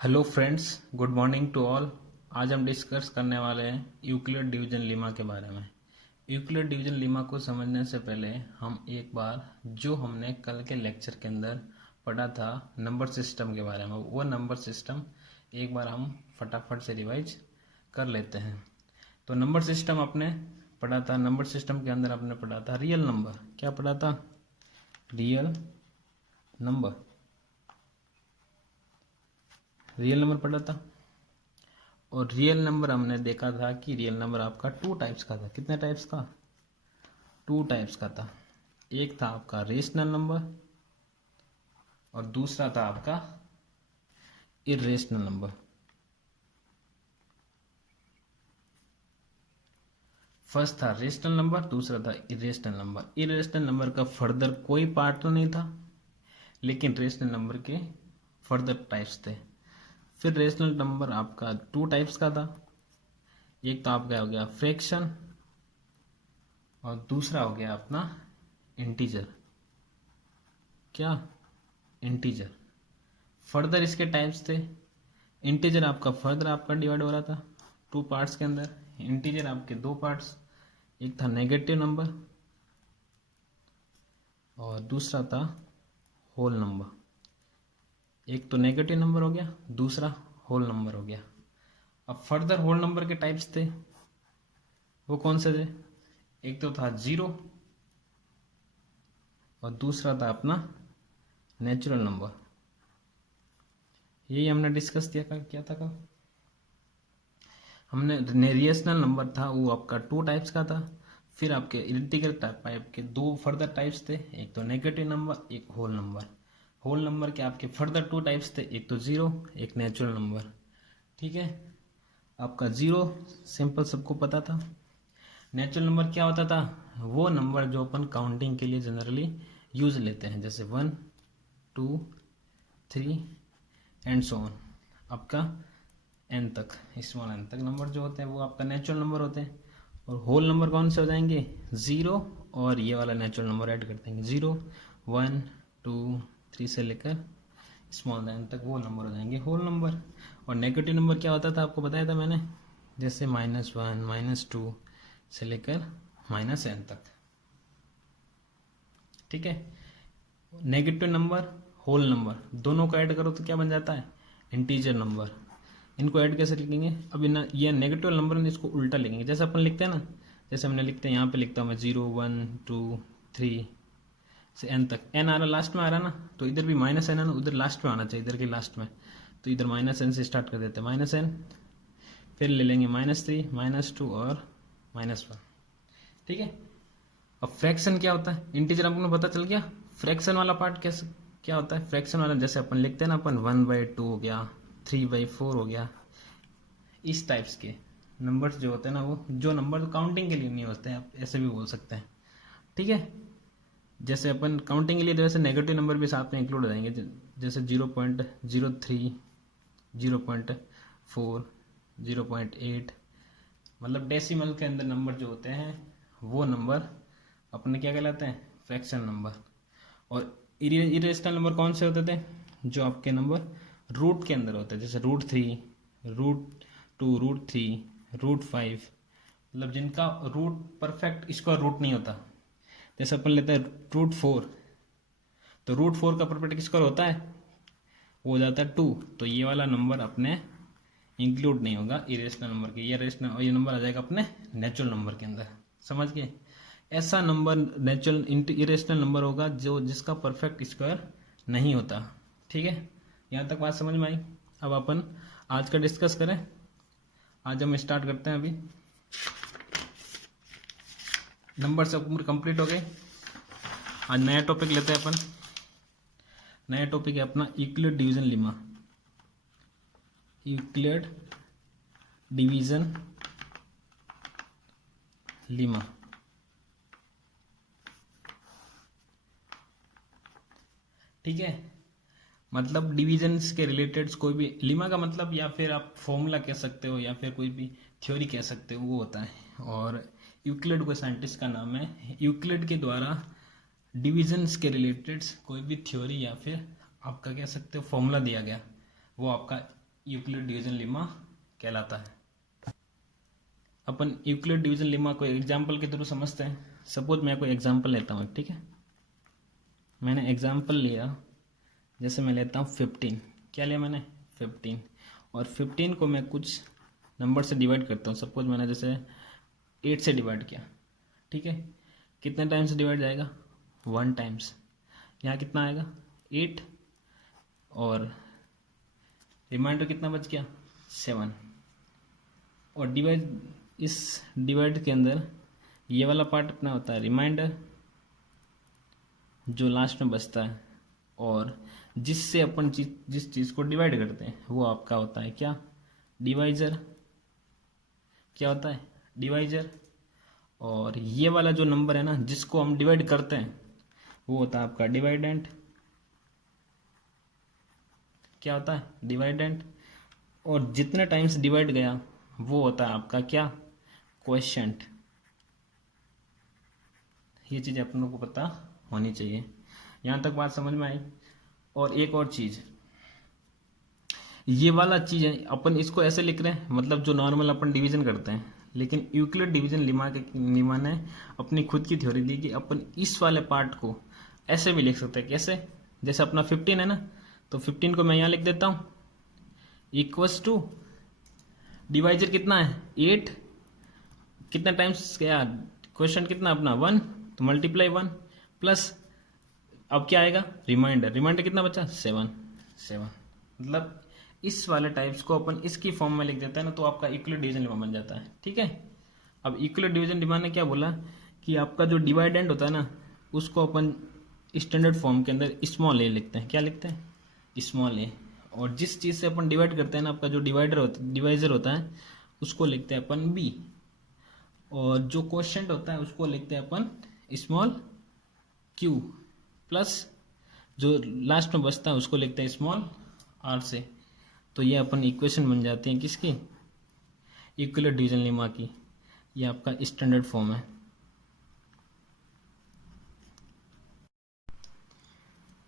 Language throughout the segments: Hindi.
Hello friends, good morning to all. आज हम डिस्कस करने वाले हैं यूक्लिड डिवीजन लीमा के बारे में। यूक्लिड डिवीजन लीमा को समझने से पहले हम एक बार जो हमने कल के लेक्चर के अंदर पढ़ा था नंबर सिस्टम के बारे में, वो नंबर सिस्टम एक बार हम फटाफट से रिवाइज कर लेते हैं। तो नंबर सिस्टम आपने पढ़ा था, नंबर सिस्टम के अंदर आपने पढ़ा था रियल नंबर। क्या पढ़ा था? Real number. रियल नंबर पढ़ा था। और रियल नंबर हमने देखा था कि रियल नंबर आपका टू टाइप्स का था। कितने टाइप्स का? टू टाइप्स का था। एक था आपका रेशनल नंबर और दूसरा था आपका इरेशनल नंबर। फर्स्ट था रेशनल नंबर, दूसरा था इरेशनल नंबर। इरेशनल नंबर का फर्दर कोई पार्ट नहीं था, लेकिन रेशनल नंबर के फर्दर टाइप्स थे। फिर रेशनल नंबर आपका टू टाइप्स का था। एक तो आपका हो गया फ्रैक्शन और दूसरा हो गया अपना इंटीजर। क्या? इंटीजर। फर्दर इसके टाइप्स थे। इंटीजर आपका फर्दर आपका डिवाइड हो रहा था टू पार्ट्स के अंदर। इंटीजर आपके दो पार्ट्स, एक था नेगेटिव नंबर और दूसरा था होल नंबर। एक तो नेगेटिव नंबर हो गया, दूसरा होल नंबर हो गया। अब फर्दर होल नंबर के टाइप्स थे, वो कौन से थे? एक तो था जीरो और दूसरा था अपना नेचुरल नंबर। यही हमने डिस्कस किया था कल। हमने रिएशनल नंबर था, वो आपका टू टाइप्स का था। फिर आपके इंटीग्रल टाइप के दो फर्दर टाइप्स थे, एक तो नेगेटिव नंबर, एक होल नंबर। होल नंबर के आपके फर्दर टू टाइप्स थे, एक तो जीरो, एक नेचुरल नंबर। ठीक है। आपका जीरो सिंपल सबको पता था। नेचुरल नंबर क्या होता था? वो नंबर जो अपन काउंटिंग के लिए जनरली यूज लेते हैं, जैसे 1, 2, 3 एंड सो ऑन, आपका एन तक, स्मॉल एन तक नंबर जो होते हैं वो आपका नेचुरल नंबर होते हैं। और होल नंबर कौन से हो जाएंगे? जीरो और ये वाला नेचुरल नंबर ऐड कर देंगे, 0, 1, 2, 3 से लेकर स्मॉल एन तक वो नंबर हो जाएंगे होल नंबर। और नेगेटिव नंबर क्या होता था आपको बताया था मैंने, जैसे -1, -2 से लेकर -n तक। ठीक है। नेगेटिव नंबर, होल नंबर दोनों को ऐड करो तो क्या बन जाता है? Integer number. इनको ऐड कैसे लिखेंगे? अब ये नेगेटिव नंबर है, इसको उल्टा लिखेंगे। जैसे अपन लिखते हैं ना, जैसे हमने लिखते हैं, यहाँ पे लिखता हूँ मैं 0, 1, 2, 3 से n तक। n आ रहा लास्ट में आ रहा ना, तो इधर भी -n है ना, उधर लास्ट में आना चाहिए, इधर के लास्ट में। तो इधर -n से स्टार्ट कर देते हैं, -n। फिर ले लेंगे -3, -2 और -1। ठीक है। अब फ्रैक्शन क्या होता है? इंटीजर आपको पता चल गया। फ्रैक्शन वाला पार्ट कैसे क्या होता है? फ्रैक्शन वाला जैसे अपन लिखते हैं ना, अपन 1/2 हो गया, 3/4 हो गया। इस टाइप्स के नंबर्स जो होते हैं ना, वो जो नंबर काउंटिंग के लिए नहीं होते हैं, आप ऐसे भी बोल सकते हैं। ठीक है। जैसे अपन काउंटिंग के लिए जैसे नेगेटिव नंबर भी साथ में इंक्लूड हो जाएंगे, जैसे 0.03, 0.4, 0.8, मतलब डेसिमल के अंदर नंबर जो होते हैं वो नंबर अपने क्या कहलाते हैं? Fraction number. और इरेशनल नंबर कौन से होते थे? जो आपके नंबर रूट के अंदर होते हैं, जैसे √3, √2, √3, √5, मतलब जिनका रूट परफेक्ट स्क्वायर रूट नहीं होता। जैसे अपन लेते हैं √4, तो √4 का परफेक्ट स्क्वायर होता है, वो हो जाता है 2। तो ये वाला नंबर अपने इंक्लूड नहीं होगा इरेशनल नंबर के। ये नंबर आ जाएगा अपने नेचुरल नंबर के अंदर। समझ गए? ऐसा नंबर नेचुरल इरेशनल नंबर होगा जो जिसका परफेक्ट स्क्वायर नहीं होता। ठीक है। यहाँ तक बात समझ में आई? अब अपन आज का डिस्कस करें। आज हम स्टार्ट करते हैं। अभी नंबर सब कंप्लीट हो गए। आज नया टॉपिक लेते हैं अपन। नया टॉपिक है अपना Euclid division Lima. Euclid division Lima. ठीक है। मतलब डिविजन्स के रिलेटेड कोई भी लीमा का मतलब, या फिर आप फॉर्मूला कह सकते हो, या फिर कोई भी थ्योरी कह सकते हो, वो होता है। और यूक्लिड कोई साइंटिस्ट का नाम है। यूक्लिड के द्वारा डिविजन्स के रिलेटेड कोई भी थ्योरी या फिर आपका कह सकते हो फॉर्मूला दिया गया, वो आपका यूक्लिड डिवीजन लेमा कहलाता है। अपन यूक्लिड डिवीजन लेमा को एग्जाम्पल के थ्रू समझते हैं। सपोज मैं कोई एग्जाम्पल लेता हूँ, ठीक है। मैंने एग्जाम्पल लिया, जैसे मैं लेता हूँ 15। क्या लिया मैंने? 15। और 15 को मैं कुछ नंबर से डिवाइड करता हूँ। सपोज मैंने जैसे 8 से डिवाइड किया, ठीक है। कितने टाइम्स डिवाइड जाएगा? 1 टाइम्स। यहाँ कितना आएगा? 8। और रिमाइंडर कितना बच गया? 7। और डिवाइड, इस डिवाइड के अंदर ये वाला पार्ट अपना होता है रिमाइंडर, जो लास्ट में बचता है। और जिससे अपन जिस चीज़ को डिवाइड करते हैं वो आपका होता है क्या? डिवाइजर। क्या होता है? डिवाइजर। और ये वाला जो नंबर है ना, जिसको हम डिवाइड करते हैं, वो होता है आपका डिवाइडेंट। क्या होता है? डिवाइडेंट। और जितने टाइम्स डिवाइड गया वो होता है आपका क्या? क्वोशिएंट। ये चीज़ अपन लोग को पता होनी चाहिए। यहाँ तक बात समझ में आई? और एक और चीज़, ये वाला चीज़ है, अपन इसको ऐसे लिख रहे हैं, मतलब जो नॉर्मल अपन डिवीजन करते हैं। लेकिन यूक्लिड डिवीजन लेमा ने अपनी खुद की थ्योरी दी कि अपन इस वाले पार्ट को ऐसे भी लिख सकते हैं। कैसे? जैसे अपना 15 है ना, तो 15 को मैं यहाँ लिख देता हूँ इक्वल्स टू डिवाइजर कितना है? 8। कितना टाइम्स गया? क्वेश्चन कितना अपना? 1, तो मल्टीप्लाई 1 प्लस अब क्या आएगा? रिमाइंडर। रिमाइंडर कितना बचा? 7। मतलब इस वाले टाइप्स को अपन इसकी फॉर्म में लिख देते हैं ना, तो आपका यूक्लिड डिवीजन लेमा बन जाता है, ठीक है। अब यूक्लिड डिवीजन लेमा ने क्या बोला कि आपका जो डिवाइडेंट होता है ना, उसको अपन स्टैंडर्ड फॉर्म के अंदर स्मॉल ए लिखते हैं। क्या लिखते हैं? स्मॉल ए। और जिस चीज़ से अपन डिवाइड करते हैं ना, आपका जो डिवाइजर होता है, उसको लिखते हैं अपन बी। और जो क्वोशिएंट होता है उसको लिखते हैं अपन स्मॉल क्यू। प्लस जो लास्ट में बचता है उसको लिखते हैं स्मॉल आर से। तो ये अपन इक्वेशन बन जाती है किसकी? यूक्लिड डिवीजन लेमा की। ये आपका स्टैंडर्ड फॉर्म है।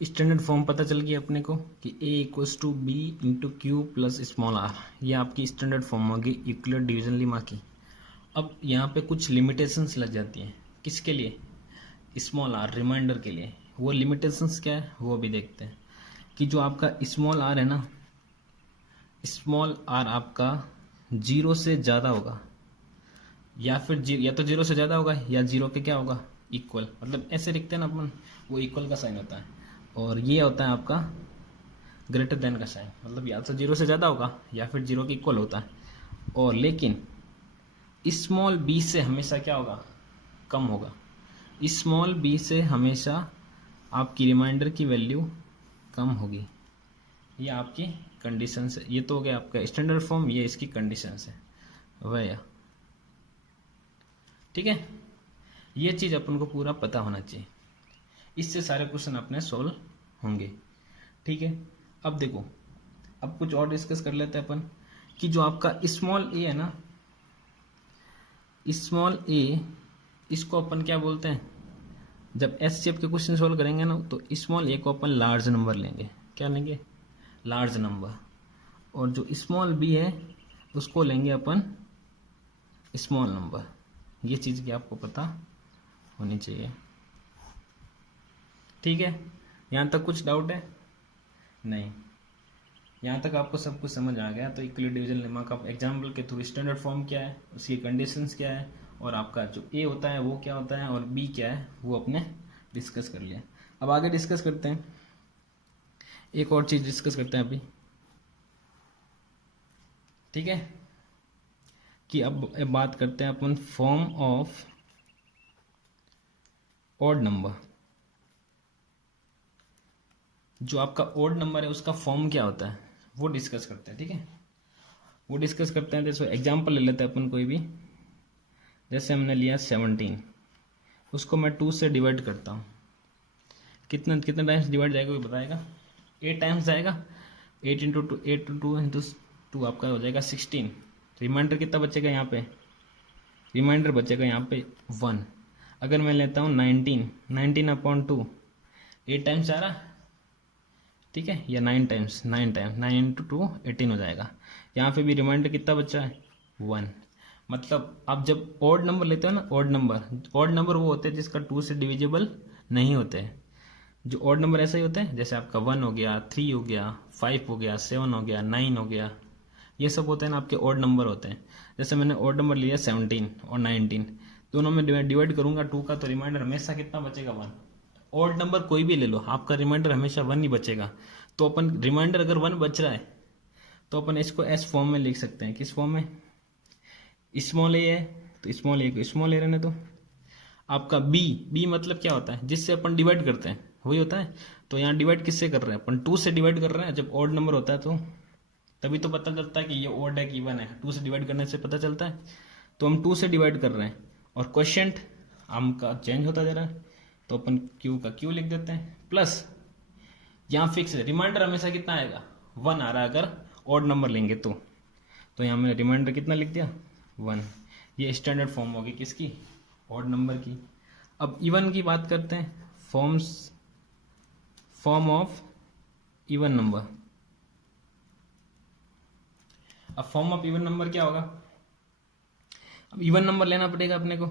स्टैंडर्ड फॉर्म पता चल गया अपने को कि A equals to B into Q plus small R. ये आपकी स्टैंडर्ड फॉर्म होगी यूक्लिड डिवीजन लेमा की। अब यहाँ पे कुछ लिमिटेशंस लग जाती हैं। किसके लिए? स्मॉल आर, रिमाइंडर के लिए। वो लिमिटेशंस क्या है वो भी देखते हैं। कि जो आपका स्मॉल आर है ना, स्मॉल आर आपका 0 से ज़्यादा होगा, या फिर या तो 0 से ज़्यादा होगा या 0 के क्या होगा? इक्वल। मतलब ऐसे लिखते हैं ना अपन, वो इक्वल का साइन होता है। और ये होता है आपका ग्रेटर देन का साइन, मतलब या तो 0 से ज़्यादा होगा या फिर 0 के इक्वल होता है। और लेकिन स्मॉल बी से हमेशा क्या होगा? कम होगा। स्मॉल बी से हमेशा आपकी रिमाइंडर की वैल्यू कम होगी। ये आपकी कंडीशन है। ये तो हो गया आपका स्टैंडर्ड फॉर्म, ये इसकी कंडीशन है वह, ठीक है। ये चीज़ अपन को पूरा पता होना चाहिए, इससे सारे क्वेश्चन अपने सोल्व होंगे, ठीक है। अब देखो, अब कुछ और डिस्कस कर लेते हैं अपन कि जो आपका स्मॉल ए है ना, स्मॉल ए, इसको अपन क्या बोलते हैं? जब एस शेप के क्वेश्चन सोल्व करेंगे ना, तो स्मॉल ए को अपन लार्ज नंबर लेंगे। क्या लेंगे? Large number. और जो स्मॉल बी है उसको लेंगे अपन स्मॉल नंबर। ये चीज़ की आपको पता होनी चाहिए, ठीक है। यहाँ तक कुछ डाउट है? नहीं, यहाँ तक आपको सब कुछ समझ आ गया। तो यूक्लिड डिवीजन लेमा का एग्जाम्पल के थ्रू स्टैंडर्ड फॉर्म क्या है, उसकी कंडीशंस क्या है, और आपका जो ए होता है वो क्या होता है, और बी क्या है, वो अपने डिस्कस कर लिया। अब आगे डिस्कस करते हैं, एक और चीज़ डिस्कस करते हैं अभी, ठीक है। कि अब बात करते हैं अपन फॉर्म ऑफ ऑड नंबर। जो आपका ऑड नंबर है उसका फॉर्म क्या होता है वो डिस्कस करते हैं, ठीक है। वो डिस्कस करते हैं। जैसे एग्जांपल ले लेते हैं अपन कोई भी। जैसे हमने लिया 17, उसको मैं 2 से डिवाइड करता हूँ। कितना कितना टाइम्स डिवाइड जाएगा वो बताएगा? 8 टाइम्स जाएगा। 8 इंटू 2, 8 टू इंटू 2 आपका हो जाएगा 16। रिमाइंडर कितना बचेगा यहाँ पे? रिमाइंडर बचेगा यहाँ पे 1। अगर मैं लेता हूँ 19 अपॉन 2, 8 टाइम्स आ रहा, ठीक है, या 9 टाइम्स 9 इंटू 2 18 हो जाएगा। यहाँ पे भी रिमाइंडर कितना बचा है 1। मतलब आप जब ऑड नंबर लेते हो ना, ऑड नंबर वो होते हैं जिसका 2 से डिविजिबल नहीं होते हैं। जो ऑड नंबर ऐसे ही होते हैं, जैसे आपका 1 हो गया, 3 हो गया, 5 हो गया, 7 हो गया, 9 हो गया, ये सब होते हैं ना आपके ऑड नंबर होते हैं। जैसे मैंने ऑड नंबर लिया 17 और 19, दोनों में डिवाइड करूंगा 2 का, तो रिमाइंडर हमेशा कितना बचेगा 1। ऑड नंबर कोई भी ले लो, आपका रिमाइंडर हमेशा 1 ही बचेगा। तो अपन रिमाइंडर अगर 1 बच रहा है तो अपन इसको एस फॉर्म में लिख सकते हैं। किस फॉर्म में? स्मॉल ए है तो स्मॉल ए को स्मॉल ए रहने दो। आपका बी मतलब क्या होता है? जिससे अपन डिवाइड करते हैं वही होता है। तो यहाँ डिवाइड किससे कर रहे हैं अपन? 2 से डिवाइड कर रहे हैं। जब ऑड नंबर होता है तो तभी तो पता चलता है कि ये ऑड है कि इवन है। 2 से डिवाइड करने से पता चलता है। तो हम 2 से डिवाइड कर रहे हैं और क्वोशिएंट हम का चेंज होता जा रहा है, तो अपन क्यू का क्यू लिख देते हैं। प्लस यहाँ फिक्स है, रिमाइंडर हमेशा कितना आएगा 1 आ रहा है अगर ऑड नंबर लेंगे तो यहाँ मैंने रिमाइंडर कितना लिख दिया 1। ये स्टैंडर्ड फॉर्म होगी किसकी? ऑड नंबर की। अब इवन की बात करते हैं, फॉर्म ऑफ इवन नंबर। अब फॉर्म ऑफ इवन नंबर क्या होगा? अब इवन नंबर लेना पड़ेगा अपने को।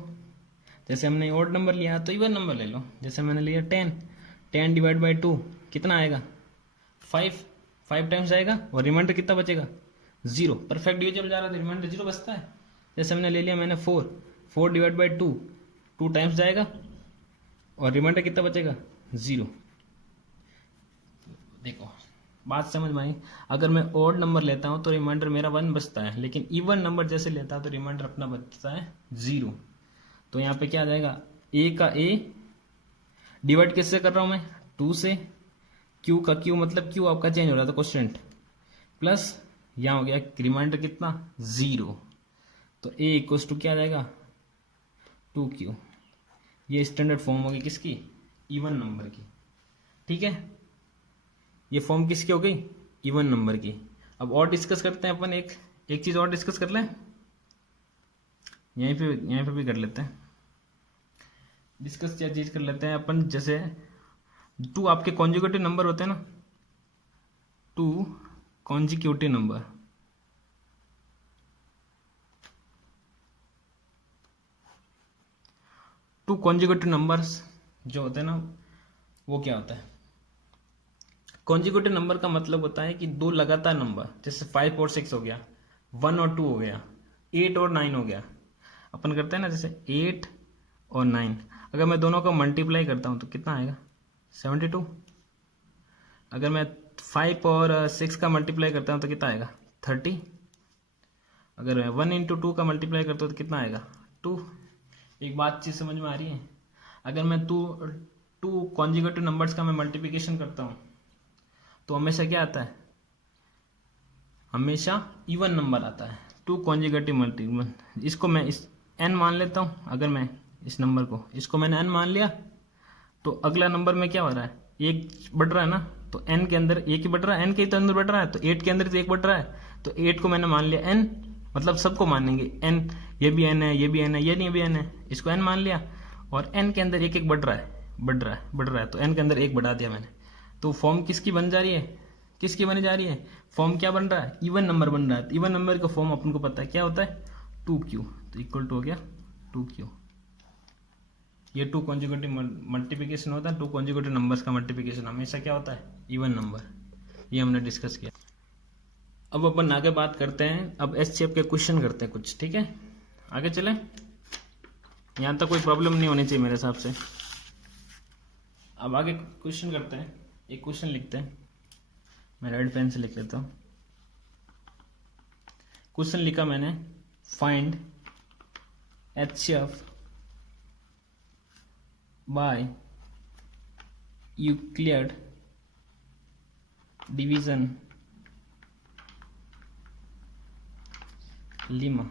जैसे हमने ऑड नंबर लिया तो इवन नंबर ले लो। जैसे मैंने लिया 10 डिवाइड बाई 2 कितना आएगा 5 टाइम्स आएगा और रिमाइंडर कितना बचेगा 0। परफेक्ट डिविजिबल जा रहा है तो रिमाइंडर 0 बचता है। जैसे हमने ले लिया मैंने 4 डिवाइड बाई 2 टाइम्स जाएगा और रिमाइंडर कितना बचेगा 0। देखो बात समझ में आई। अगर मैं ऑड नंबर लेता हूं तो रिमाइंडर मेरा 1 बचता है, लेकिन इवन नंबर जैसे लेता हूं तो रिमाइंडर अपना बचता है 0। तो यहाँ पे क्या आ जाएगा ए का ए डिवाइड किससे कर रहा हूं मैं 2 से, क्यू का क्यू मतलब क्यू आपका चेंज हो रहा था क्वोशिएंट, प्लस यहाँ हो गया रिमाइंडर कितना 0। तो ए इक्वल्स टू क्या आ जाएगा 2q। ये स्टैंडर्ड फॉर्म होगी किसकी? इवन नंबर की। ठीक है, ये फॉर्म किसकी हो गई? इवन नंबर की। अब और डिस्कस करते हैं अपन, एक चीज और डिस्कस कर लें। यहीं पे भी कर लेते हैं डिस्कस। क्या चीज कर लेते हैं अपन? जैसे 2 आपके कॉन्जुगेटिव नंबर होते हैं ना, 2 consecutive number. Two consecutive numbers जो होते हैं ना, वो क्या होता है? कॉन्जिक्यूटिव नंबर का मतलब होता है कि 2 लगातार नंबर, जैसे 5 और 6 हो गया, 1 और 2 हो गया, 8 और 9 हो गया। अपन करते हैं ना जैसे 8 और 9, अगर मैं दोनों का मल्टीप्लाई करता हूं तो कितना आएगा 72। अगर मैं 5 और 6 का मल्टीप्लाई करता हूं तो कितना आएगा 30। अगर मैं 1 इंटू 2 का मल्टीप्लाई करता हूं तो कितना आएगा 2। एक बात चीज समझ में आ रही है? अगर मैं टू कॉन्जिक्यूटिव नंबर्स का मैं मल्टीप्लिकेशन करता हूं तो हमेशा क्या आता है? हमेशा इवन नंबर आता है। 2 कॉन्जिक्यूटिव मल्टीपल, इसको मैं इस n मान लेता हूं। अगर मैं इस नंबर को, इसको मैंने n मान लिया, तो अगला नंबर में क्या हो रहा है? 1 बढ़ रहा है ना, तो n के अंदर 1 ही बढ़ रहा है, n के तो अंदर बढ़ रहा है, तो 8 के अंदर तो 1 बढ़ रहा है। तो 8 को मैंने मान लिया n, मतलब सबको मानेंगे n, ये भी n है, ये भी n है, ये भी n है, इसको n मान लिया। और n के अंदर 1 बढ़ रहा है, तो n के अंदर 1 बढ़ा दिया मैंने। तो फॉर्म किसकी बन जा रही है? किसकी बनी जा रही है? फॉर्म क्या बन रहा है? इवन नंबर बन रहा है। तो इवन नंबर का फॉर्म अपन को पता है क्या होता है 2q, तो इक्वल टू हो गया 2q। ये 2 कॉन्जुगेटिव मल्टीप्लिकेशन होता है। 2 कॉन्जुगेटिव नंबर्स का मल्टीप्लिकेशन हमेशा क्या होता है? Even number. ये हमने डिस्कस किया। अब अपन आगे बात करते हैं, अब एस शेप के क्वेश्चन करते हैं कुछ। ठीक है, आगे चलें। यहाँ तक कोई प्रॉब्लम नहीं होनी चाहिए मेरे हिसाब से। अब आगे क्वेश्चन करते हैं। एक क्वेश्चन लिखते हैं, मैं रेड पेन से लिख लेता हूँ। क्वेश्चन लिखा मैंने, find HCF by Euclid division lemma.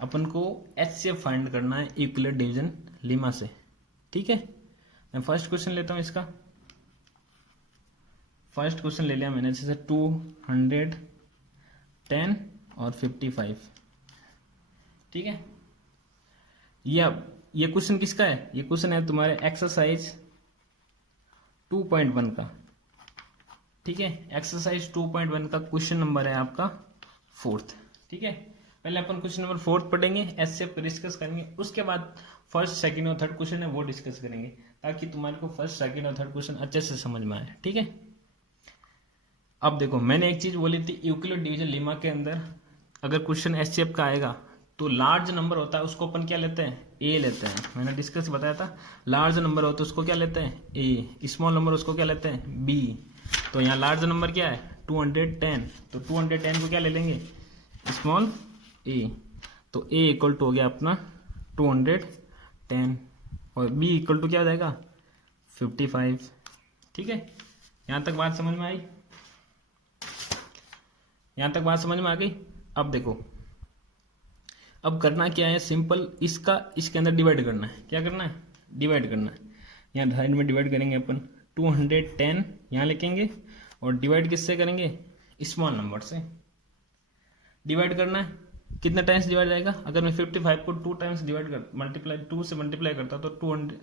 अपन को HCF फाइंड करना है यूक्लिड डिवीजन लीमा से। ठीक है, मैं फर्स्ट क्वेश्चन लेता हूं इसका। फर्स्ट क्वेश्चन ले लिया मैंने, जैसे 210 और 55। ठीक है, ये क्वेश्चन किसका है? ये क्वेश्चन है तुम्हारे एक्सरसाइज 2.1 का, ठीक है। एक्सरसाइज 2.1 का क्वेश्चन नंबर है आपका 4th, ठीक है। पहले अपन क्वेश्चन नंबर 4th पढ़ेंगे, एचसीएफ पर डिस्कस करेंगे, उसके बाद फर्स्ट सेकंड और थर्ड क्वेश्चन है वो डिस्कस करेंगे, ताकि तुम्हारे को फर्स्ट सेकंड और थर्ड क्वेश्चन अच्छे से समझ में आए, ठीक है। अब देखो, मैंने एक चीज बोली थी, यूक्लिड डिवीजन लेमा के अंदर अगर क्वेश्चन एचसीएफ का आएगा तो लार्ज नंबर होता है उसको अपन क्या लेते हैं, ए लेते हैं। मैंने डिस्कस बताया था, लार्ज नंबर होता है उसको क्या लेते हैं, ए। स्मॉल नंबर उसको क्या लेते हैं, बी। तो यहाँ लार्ज नंबर क्या है, 210, तो 210 को क्या ले लेंगे, स्मॉल ए। तो ए इक्वल टू हो गया अपना 210 और बी इक्वल टू क्या हो जाएगा, 55, ठीक है। यहाँ तक बात समझ में आई, यहाँ तक बात समझ में आ गई। अब देखो, अब करना क्या है, सिंपल इसका इसके अंदर डिवाइड करना है। क्या करना है, डिवाइड करना है। यहाँ साइड में डिवाइड करेंगे अपन, 210 यहाँ लिखेंगे और डिवाइड किससे करेंगे, स्मॉल नंबर से डिवाइड करना है। कितने टाइम्स डिवाइड जाएगा, अगर मैं 55 को 2 टाइम्स डिवाइड कर मल्टीप्लाई 2 से मल्टीप्लाई करता हूँ तो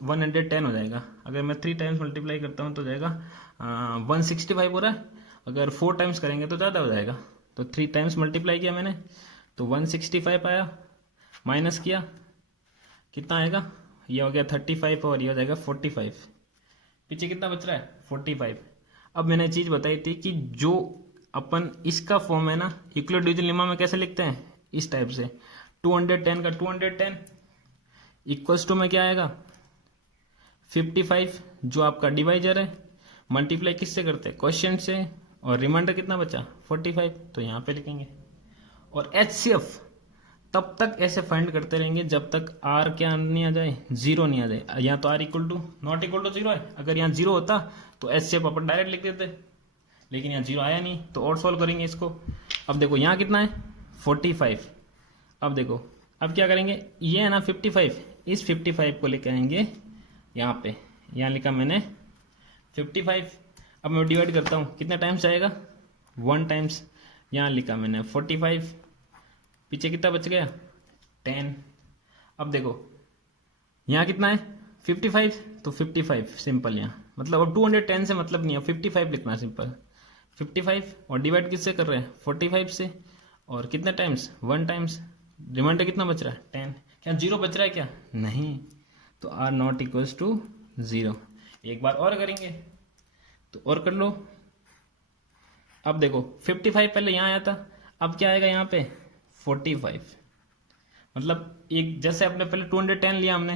110 हो जाएगा। अगर मैं 3 टाइम्स मल्टीप्लाई करता हूँ तो जाएगा 165 हो रहा है। अगर 4 टाइम्स करेंगे तो ज़्यादा हो जाएगा। तो 3 टाइम्स मल्टीप्लाई किया मैंने तो 165 आया, माइनस किया कितना आएगा, ये हो गया 35 और ये हो जाएगा 45। पीछे कितना बच रहा है, 45। अब मैंने चीज़ बताई थी कि जो अपन इसका फॉर्म है ना, यूक्लिड डिवीजन लेमा में कैसे लिखते हैं, इस टाइप से। 210 का 210 इक्वल्स टू में क्या आएगा, 55 जो आपका डिवाइजर है, मल्टीप्लाई किससे करते हैं, क्वेश्चन से, और रिमाइंडर कितना बचा 45, तो यहाँ पे लिखेंगे। और एचसीएफ तब तक ऐसे फाइंड करते रहेंगे जब तक आर क्या नहीं आ जाए, जीरो नहीं आ जाए। यहाँ तो R equal to not equal to zero है, अगर यहाँ जीरो होता तो एचसीएफ अपन डायरेक्ट लिख देते, लेकिन यहाँ जीरो आया नहीं तो और सॉल्व करेंगे इसको। अब देखो यहाँ कितना है 45। अब देखो अब क्या करेंगे, ये है ना 55, इस 55 को लेके आएंगे यहाँ पे, यहाँ लिखा मैंने 55। अब मैं डिवाइड करता हूँ, कितने टाइम्स आएगा, 1 टाइम्स। यहाँ लिखा मैंने 45, पीछे कितना बच गया 10। अब देखो यहाँ कितना है 55, तो 55 सिंपल यहाँ, मतलब अब 210 से मतलब नहीं है, 55 लिखना सिंपल 55। और डिवाइड किससे कर रहे हैं, 45 से, और कितने टाइम्स 1 टाइम्स। रिमाइंडर कितना बच रहा है 10। क्या जीरो बच रहा है क्या, नहीं, तो आर नॉट इक्वल्स टू 0। एक बार और करेंगे तो और कर लो। अब देखो 55 पहले यहाँ आया था, अब क्या आएगा यहाँ पे 45। मतलब एक जैसे अपने पहले 210 लिया हमने,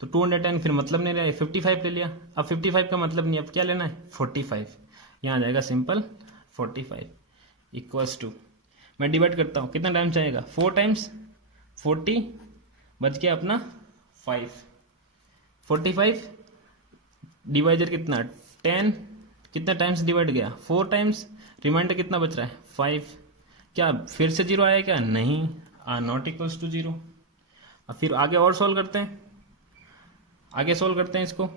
तो 210 फिर मतलब नहीं रहा, 55 ले लिया। अब 55 का मतलब नहीं, अब क्या लेना है 45। यहाँ आ जाएगा सिंपल 45 इक्वल्स टू, मैं डिवाइड करता हूँ, कितना टाइम चाहिएगा 4 टाइम्स, 40 बच गया अपना 5। 45 डिवाइजर कितना 10, कितना टाइम्स डिवाइड गया 4 टाइम्स, रिमाइंडर कितना बच रहा है 5। क्या फिर से जीरो आया क्या, नहीं, आर नॉट इक्वल्स टू 0। अब फिर आगे और सॉल्व करते हैं, आगे सॉल्व करते हैं इसको।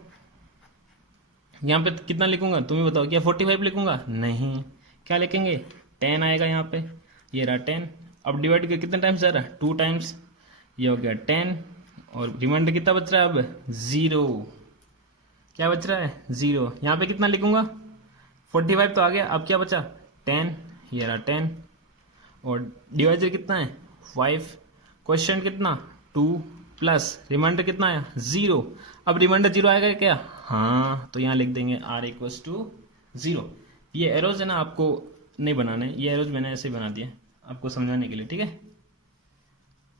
यहाँ पे कितना लिखूंगा तुम ही बताओ, क्या 45 लिखूंगा, नहीं, क्या लिखेंगे 10 आएगा यहाँ पे, ये रहा 10। अब डिवाइड कर कितने टाइम्स आ रहा है 2 टाइम्स, ये हो गया 10, और रिमाइंडर कितना बच रहा है अब 0। क्या बच रहा है 0। यहाँ पे कितना लिखूंगा 45 तो आ गया, अब क्या बचा 10, ये रहा 10, और डिवाइजर कितना है 5, क्वेश्चन कितना 2 प्लस रिमाइंडर कितना आया 0। अब रिमाइंडर 0 आएगा क्या, हाँ, तो यहाँ लिख देंगे आर इक्वल्स टू 0। ये एरोज है ना, आपको नहीं बनाने, ये एरोज मैंने ऐसे ही बना दिया आपको समझाने के लिए, ठीक है।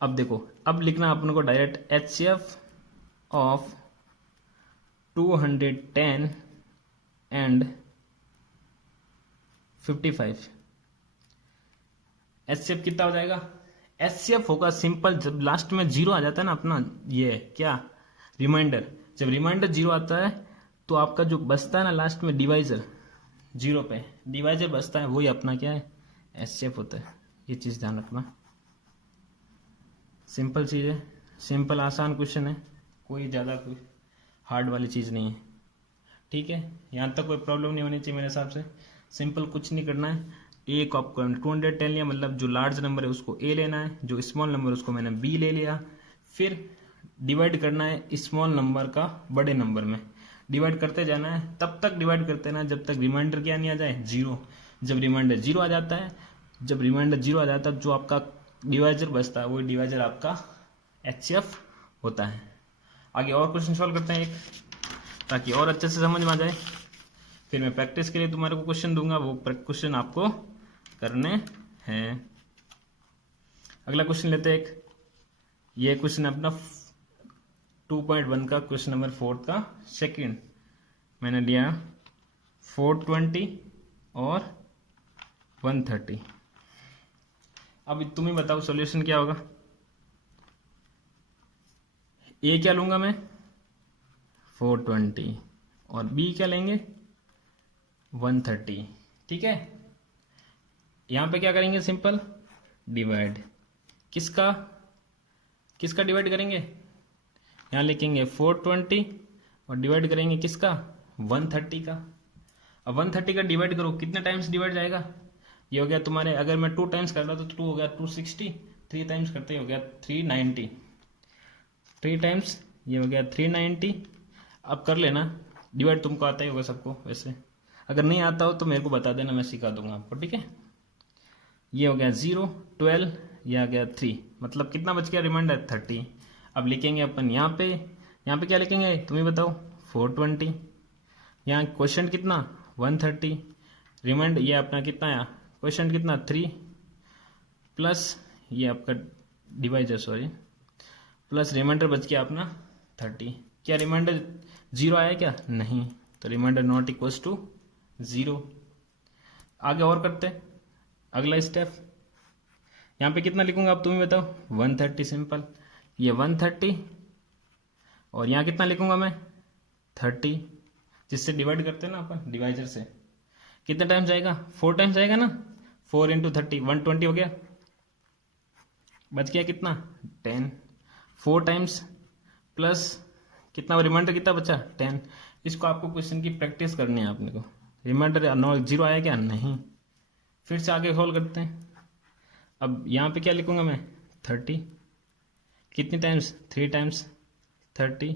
अब देखो, अब लिखना अपन को direct HCF of 210 and 55। HCF कितना हो जाएगा, एचसीएफ होगा सिंपल, जब लास्ट में 0 आ जाता है ना अपना, ये क्या रिमाइंडर, जब रिमाइंडर 0 आता है तो आपका जो बचता है ना लास्ट में डिवाइजर, 0 पे डिवाइजर बचता है, वही अपना क्या है एचसीएफ होता है। ये चीज़ ध्यान रखना, सिंपल चीज़ है, सिंपल आसान क्वेश्चन है, कोई ज़्यादा कोई हार्ड वाली चीज़ नहीं है, ठीक है। यहाँ तक कोई प्रॉब्लम नहीं होनी चाहिए मेरे हिसाब से, सिंपल कुछ नहीं करना है। ए को आपको 210 लिया, मतलब जो लार्ज नंबर है उसको ए लेना है, जो स्मॉल नंबर उसको मैंने बी ले लिया। फिर डिवाइड करना है स्मॉल नंबर का बड़े नंबर में, डिवाइड करते जाना है, तब तक डिवाइड करते रहना जब तक रिमाइंडर क्या नहीं आ जाए, 0। जब रिमाइंडर 0 आ जाता है, जो आपका डिवाइजर बचता है, वो डिवाइजर आपका HCF होता है। आगे और क्वेश्चन सॉल्व करते हैं एक, ताकि और अच्छे से समझ में आ जाए। फिर मैं प्रैक्टिस के लिए तुम्हारे को क्वेश्चन दूंगा, वो क्वेश्चन आपको करने हैं। अगला क्वेश्चन लेते हैं एक, ये क्वेश्चन अपना 2.1 का क्वेश्चन नंबर 4 का सेकंड। मैंने लिया 420 और 130। अब तुम ही बताओ सॉल्यूशन क्या होगा। ए क्या लूंगा मैं, 420, और बी क्या लेंगे, 130। ठीक है, यहां पे क्या करेंगे, सिंपल डिवाइड। किसका डिवाइड करेंगे, यहां लिखेंगे 420 और डिवाइड करेंगे किसका, 130 का। अब 130 का डिवाइड करो, कितने टाइम्स डिवाइड जाएगा, ये हो गया तुम्हारे, अगर मैं 2 टाइम्स कर रहा तो 2 हो गया 260, 3 टाइम्स करते हो गया 390, 3 टाइम्स ये हो गया 390। अब कर लेना डिवाइड, तुमको आता ही होगा सबको वैसे, अगर नहीं आता हो तो मेरे को बता देना, मैं सिखा दूंगा आपको। ठीक है, ये हो गया 0, 12, ये आ गया 3, मतलब कितना बच गया रिमाइंडर, 30। अब लिखेंगे अपन यहाँ पे क्या लिखेंगे, तुम ही बताओ, 420। यहाँ क्वेश्चन कितना, 130, रिमाइंड ये अपना कितना आया, क्वेश्चन कितना 3, प्लस ये आपका डिवाइजर, सॉरी, प्लस रिमाइंडर बच गया अपना 30। क्या रिमाइंडर 0 आया क्या, नहीं, तो रिमाइंडर नॉट इक्वल्स टू 0। आगे और करते हैं अगला स्टेप, यहाँ पे कितना लिखूंगा, अब तुम ही बताओ, 130, सिंपल, ये 130, और यहाँ कितना लिखूंगा मैं, 30, जिससे डिवाइड करते हैं ना अपन डिवाइजर से, कितने टाइम्स जाएगा, 4 टाइम्स जाएगा ना, 4 × 30 120 हो गया, बच गया कितना 10, 4 टाइम्स प्लस कितना, रिमाइंडर कितना बचा 10। इसको आपको क्वेश्चन की प्रैक्टिस करनी है आपने को, रिमाइंडर 0 आया क्या, नहीं। फिर से आगे सॉल्व करते हैं। अब यहाँ पे क्या लिखूंगा मैं, 30, कितनी टाइम्स, 3 टाइम्स 30।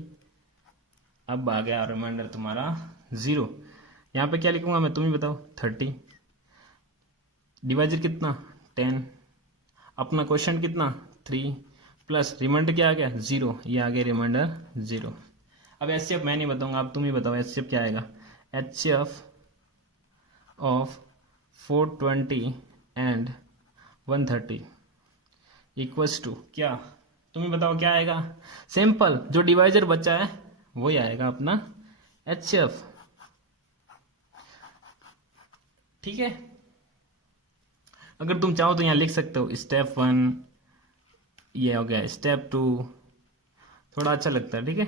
अब आ गया रिमाइंडर तुम्हारा 0। यहाँ पे क्या लिखूंगा मैं, तुम ही बताओ, 30, डिवाइजर कितना 10, अपना क्वेश्चन कितना 3, प्लस रिमाइंडर क्या आ गया 0, ये आ गया रिमाइंडर 0। अब HCF मैं नहीं बताऊंगा, अब तुम ही बताओ HCF क्या आएगा, HCF of 420 and 130 equals to क्या, तुम ही बताओ क्या आएगा, सिंपल जो डिवाइजर बचा है वही आएगा अपना HCF। ठीक है, अगर तुम चाहो तो यहाँ लिख सकते हो स्टेप 1, ये हो गया स्टेप 2, थोड़ा अच्छा लगता है। ठीक है,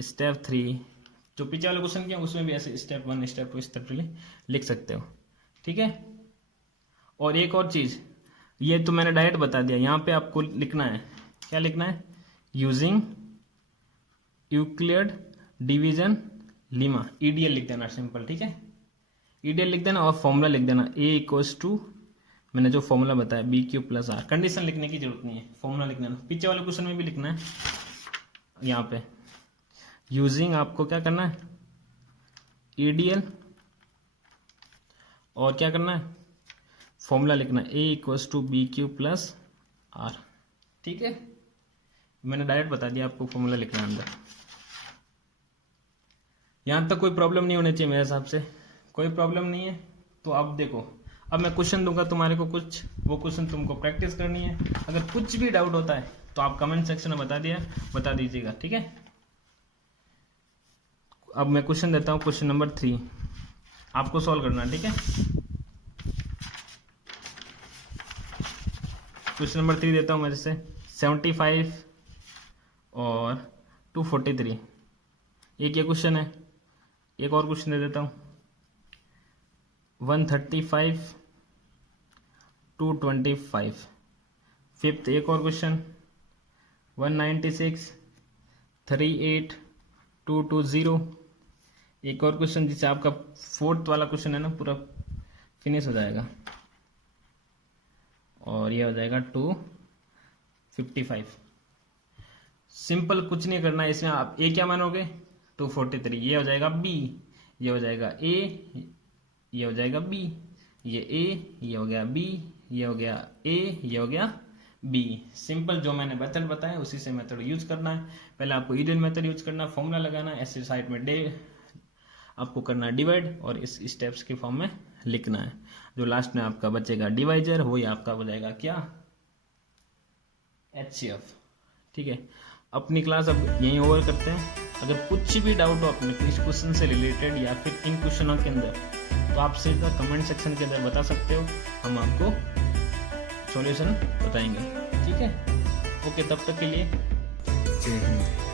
स्टेप 3, जो पीछे वाले क्वेश्चन किया उसमें भी ऐसे स्टेप 1, स्टेप 2, स्टेप 3 लिख सकते हो। ठीक है, और एक और चीज, ये तो मैंने डायरेक्ट बता दिया, यहाँ पे आपको लिखना है, क्या लिखना है, using Euclid division Lima, EDL लिख देना सिंपल। ठीक है, EDL लिख देना और फॉर्मूला लिख देना, A इक्वल्स टू, मैंने जो फॉर्मूला बताया BQ + R। कंडीशन लिखने की जरूरत नहीं है, फॉर्मूला लिख देना। पीछे वाले क्वेश्चन में भी लिखना है, यहाँ पे यूजिंग आपको क्या करना है, EDL, और क्या करना है, फॉर्मूला लिखना है A equals to BQ + R। ठीक है, मैंने डायरेक्ट बता दिया आपको फॉर्मूला लिखना है अंदर। यहां तक कोई प्रॉब्लम नहीं होनी चाहिए मेरे हिसाब से, कोई प्रॉब्लम नहीं है। तो अब देखो, अब मैं क्वेश्चन दूंगा तुम्हारे को कुछ, वो क्वेश्चन तुमको प्रैक्टिस करनी है। अगर कुछ भी डाउट होता है तो आप कमेंट सेक्शन में बता दीजिएगा। ठीक है, अब मैं क्वेश्चन देता हूँ, क्वेश्चन नंबर 3 आपको सॉल्व करना है। ठीक है, क्वेश्चन नंबर 3 देता हूँ मैं, जैसे 75 और 243, एक ये क्वेश्चन है। एक और क्वेश्चन दे देता हूँ, 135 225। फिफ्थ एक और क्वेश्चन, 196 38 220। एक और क्वेश्चन, जिससे आपका फोर्थ वाला क्वेश्चन है ना पूरा फिनिश हो जाएगा, और ये हो जाएगा 255। सिंपल, कुछ नहीं करना है इसमें। आप ए क्या मानोगे, 243 ये हो जाएगा बी, ये हो जाएगा ए, ये हो जाएगा बी, ये ए, ये हो गया बी, ये हो गया ए, ये हो गया बी। सिंपल जो मैंने मेथड बताया उसी से मेथड यूज करना है। पहले आपको ईडियन मेथड यूज करना है, फॉर्मूला लगाना है, ऐसे साइड में आपको करना है डिवाइड और इस स्टेप्स के फॉर्म में लिखना है। जो लास्ट में आपका बचेगा डिवाइजर वही आपका हो जाएगा क्या, HCF। ठीक है, अपनी क्लास अब यहीं ओवर करते हैं। अगर कुछ भी डाउट हो अपने इस क्वेश्चन से रिलेटेड या फिर इन क्वेश्चनों के अंदर तो आप सीधा कमेंट सेक्शन के अंदर बता सकते हो, हम आपको सॉल्यूशन बताएंगे। ठीक है, ओके, तब तक के लिए जय हिंद।